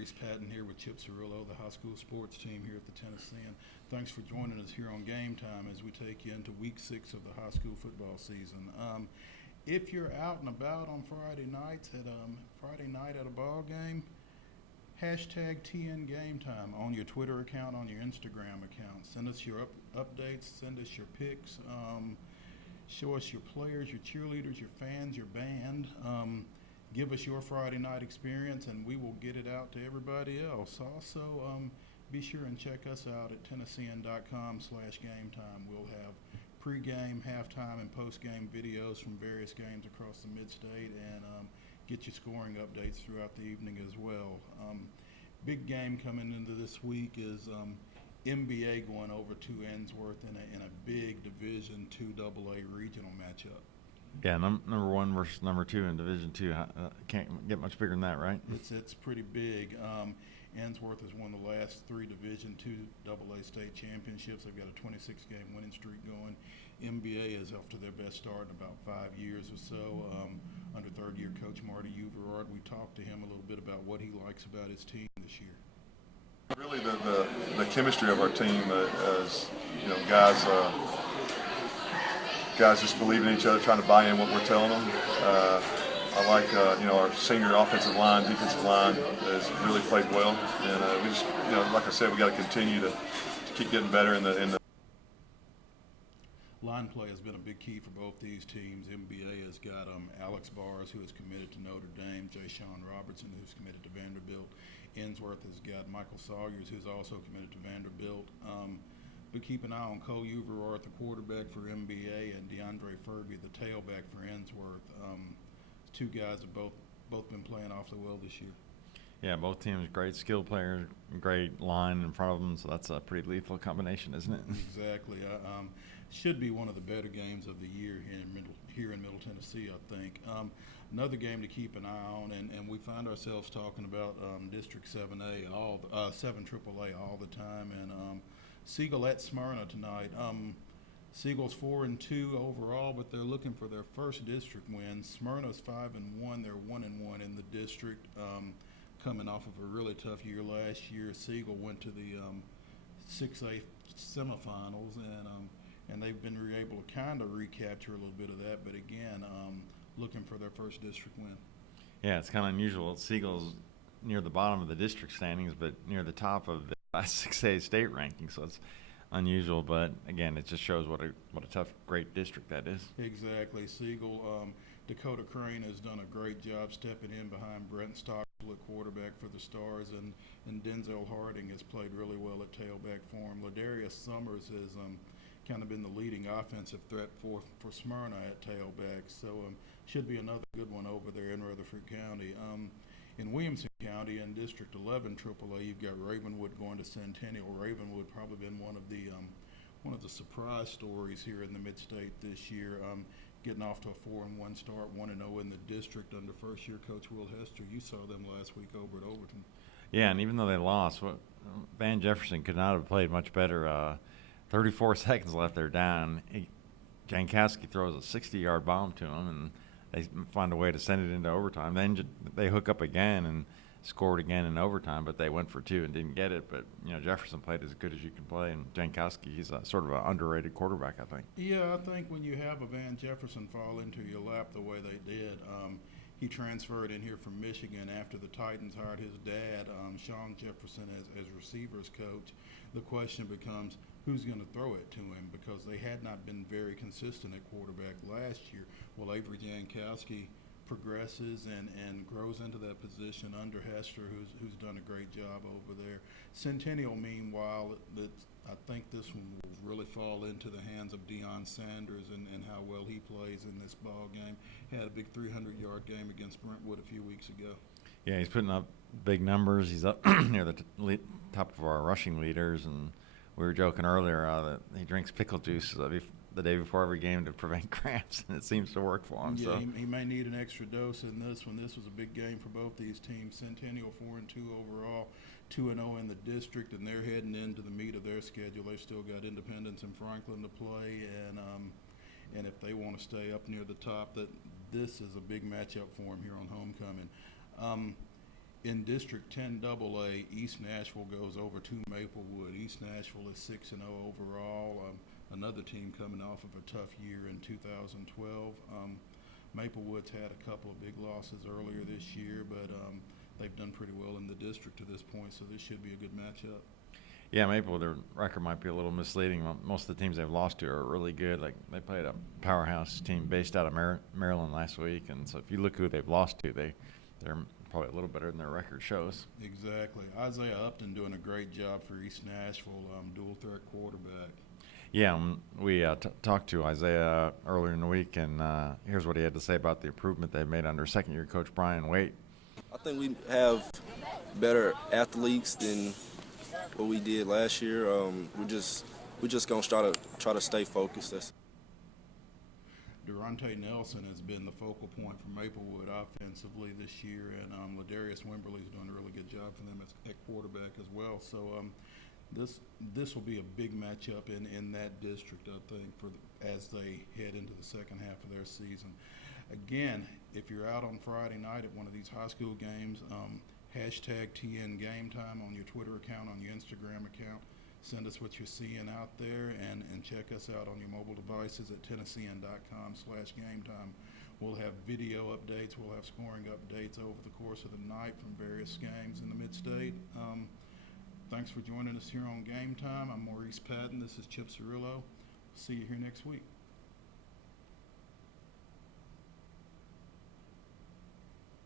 Maurice Patton here with Chip Cirillo, the high school sports team here at the Tennessean. Thanks for joining us here on Game Time as we take you into week 6 of the high school football season. If you're out and about on Friday night at a ball game, hashtag TN Game Time on your Twitter account, on your Instagram account. Send us your updates, send us your picks, show us your players, your cheerleaders, your fans, your band. Give us your Friday night experience, and we will get it out to everybody else. Also, be sure and check us out at Tennessean.com/gametime. We'll have pregame, halftime, and postgame videos from various games across the mid-state, and get you scoring updates throughout the evening as well. Big game coming into this week is MBA going over to Ensworth in a big Division II AA regional matchup. Yeah, number 1 versus number 2 in Division II. Can't get much bigger than that, right? It's pretty big. Ensworth has won the last 3 Division II AA state championships. They've got a 26-game winning streak going. MBA is off to their best start in about 5 years or so. Under third-year coach Marty Uverard, we talked to him a little bit about what he likes about his team this year. Really, the chemistry of our team is, guys just believe in each other, trying to buy in what we're telling them. I like, our senior offensive line, defensive line has really played well, and we just, like I said, we got to continue to keep getting better in the. Line play has been a big key for both these teams. MBA has got Alex Bars, who is committed to Notre Dame, Jay Sean Robertson, who's committed to Vanderbilt. Ensworth has got Michael Sawyers, who's also committed to Vanderbilt. But keep an eye on Cole Uverard, the quarterback for MBA, and DeAndre Furby, the tailback for Ensworth. 2 guys have both been playing awfully well this year. Yeah, both teams great skill players, great line in front of them, so that's a pretty lethal combination, isn't it? Exactly. Should be one of the better games of the year here in Middle Tennessee, I think. Another game to keep an eye on, and we find ourselves talking about District 7A, 7 AAA all the time, and Siegel-Smryna tonight. Siegel's 4-2 overall, but they're looking for their first district win. Smyrna's 5-1. They're 1-1 in the district, coming off of a really tough year last year. Siegel went to the 6A semifinals, and they've been able to kind of recapture a little bit of that, but again, looking for their first district win. Yeah, it's kind of unusual. Siegel's near the bottom of the district standings, but near the top of the 6A state ranking, so it's unusual, but again, it just shows what a tough, great district that is. Exactly. Siegel, Dakota Crane has done a great job stepping in behind Brent Stockwell at quarterback for the Stars, and Denzel Harding has played really well at tailback for him. Ladarius Summers has kind of been the leading offensive threat for Smyrna at tailback, so should be another good one over there in Rutherford County. In Williamson County, in District 11 AAA, you've got Ravenwood going to Centennial. Ravenwood probably been one of the surprise stories here in the Mid-State this year, getting off to a 4-1 start, 1-0 in the district under first-year coach Will Hester. You saw them last week over at Overton. Yeah, and even though they lost, Van Jefferson could not have played much better. 34 seconds left, they're down. Jankowski throws a 60-yard bomb to him, and they find a way to send it into overtime. Then they hook up again and scored again in overtime, but they went for 2 and didn't get it. But, Jefferson played as good as you can play, and Jankowski, he's a sort of an underrated quarterback, I think. Yeah, I think when you have a Van Jefferson fall into your lap the way they did, he transferred in here from Michigan after the Titans hired his dad, Sean Jefferson, as receivers coach. The question becomes, who's going to throw it to him, because they had not been very consistent at quarterback last year. Well, Avery Jankowski progresses and grows into that position under Hester, who's done a great job over there. Centennial, meanwhile, I think this one will really fall into the hands of Deion Sanders and how well he plays in this ball game. Had a big 300-yard game against Brentwood a few weeks ago. Yeah, he's putting up big numbers. He's up near the top of our rushing leaders, and we were joking earlier that he drinks pickle juice the day before every game to prevent cramps, and it seems to work for him. Yeah, so he may need an extra dose in this one. This was a big game for both these teams. Centennial 4-2 overall, 2-0 in the district, and they're heading into the meat of their schedule. They've still got Independence and Franklin to play, and if they want to stay up near the top, that this is a big matchup for them here on homecoming. In District 10 AA, East Nashville goes over to Maplewood. East Nashville is 6-0 overall. Another team coming off of a tough year in 2012. Maplewood's had a couple of big losses earlier this year, but they've done pretty well in the district to this point, so this should be a good matchup. Yeah, Maplewood, their record might be a little misleading. Most of the teams they've lost to are really good. Like, they played a powerhouse team based out of Maryland last week, and so if you look who they've lost to, they're probably a little better than their record shows. Exactly. Isaiah Upton doing a great job for East Nashville, dual threat quarterback. Yeah, we talked to Isaiah earlier in the week, and here's what he had to say about the improvement they've made under second-year coach Brian Waite. I think we have better athletes than what we did last year. We're just gonna try to stay focused. Durante Nelson has been the focal point for Maplewood offensively this year, and Ladarius Wimberly's doing a really good job for them at quarterback as well. So this will be a big matchup in that district, I think, as they head into the second half of their season. Again, if you're out on Friday night at one of these high school games, hashtag TN GameTime on your Twitter account, on your Instagram account. Send us what you're seeing out there, and check us out on your mobile devices at Tennessean.com/GameTime. We'll have video updates. We'll have scoring updates over the course of the night from various games in the Mid-State. Thanks for joining us here on Game Time. I'm Maurice Patton. This is Chip Cirillo. See you here next week.